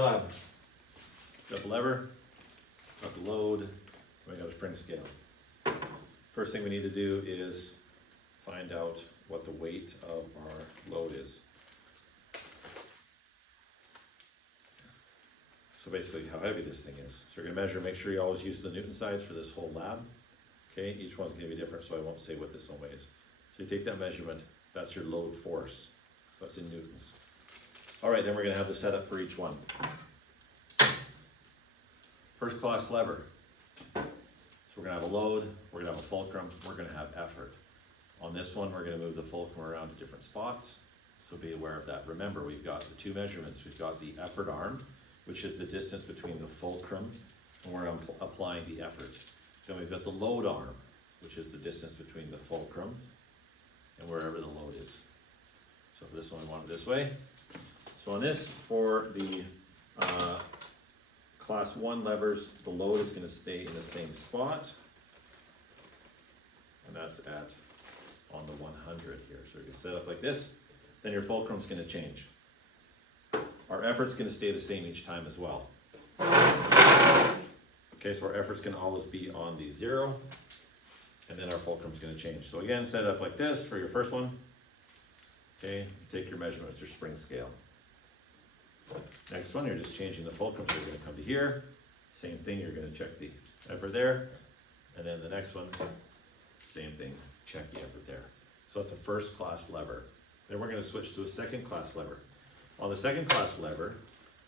Lab. Got the lever, got the load, we got a spring scale. First thing we need to do is find out what the weight of our load is. So basically how heavy this thing is. So we're gonna measure, make sure you always use the Newton sides for this whole lab. Okay, each one's gonna be different, so I won't say what this one weighs. So you take that measurement, that's your load force. So that's in Newtons. All right, then we're gonna have the setup for each one. First class lever. So we're gonna have a load, we're gonna have a fulcrum, we're gonna have effort. On this one, we're gonna move the fulcrum around to different spots. So be aware of that. Remember, we've got the two measurements. We've got the effort arm, which is the distance between the fulcrum and where I'm applying the effort. Then we've got the load arm, which is the distance between the fulcrum and wherever the load is. So for this one, I want it this way. So on this, for the class 1 levers, the load is going to stay in the same spot, and that's on the 100 here. So you can set up like this, then your fulcrum's going to change. Our effort's going to stay the same each time as well. Okay, so our effort's going to always be on the 0, and then our fulcrum's going to change. So again, set it up like this for your first one. Okay, take your measurement with your spring scale. Next one, you're just changing the fulcrum, so you're going to come to here. Same thing, you're going to check the effort there. And then the next one, same thing, check the effort there. So it's a first class lever. Then we're going to switch to a second class lever. On the second class lever,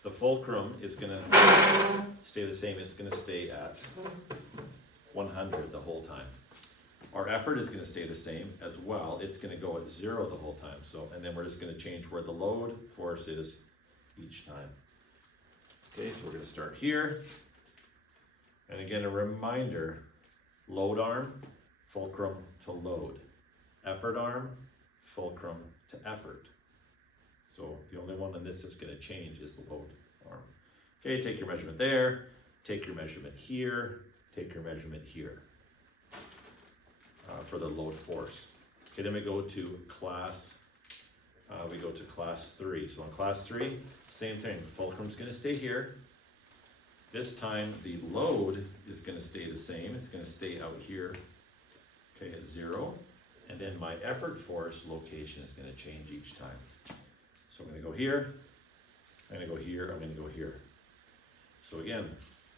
the fulcrum is going to stay the same. It's going to stay at 100 the whole time. Our effort is going to stay the same as well. It's going to go at 0 the whole time. So, and then we're just going to change where the load force is each time. Okay, so we're going to start here. And again, a reminder, load arm, fulcrum to load. Effort arm, fulcrum to effort. So the only one on this that's going to change is the load arm. Okay, take your measurement there, take your measurement here, take your measurement here for the load force. Okay, then we go to class 3. So in class 3, same thing, fulcrum's going to stay here. This time the load is going to stay the same. It's going to stay out here, okay, at 0. And then my effort force location is going to change each time. So I'm going to go here, I'm going to go here, I'm going to go here. So again,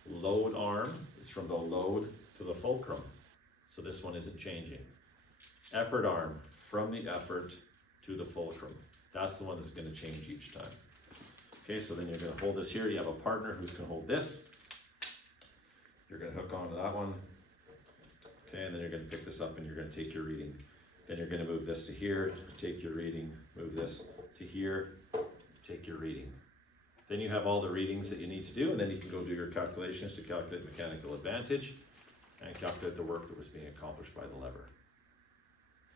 load arm is from the load to the fulcrum. So this one isn't changing. Effort arm from the effort to the fulcrum. That's the one that's going to change each time. Okay, so then you're going to hold this here. You have a partner who's going to hold this. You're going to hook onto that one. Okay, and then you're going to pick this up and you're going to take your reading. Then you're going to move this to here, take your reading, move this to here, take your reading. Then you have all the readings that you need to do, and then you can go do your calculations to calculate mechanical advantage and calculate the work that was being accomplished by the lever.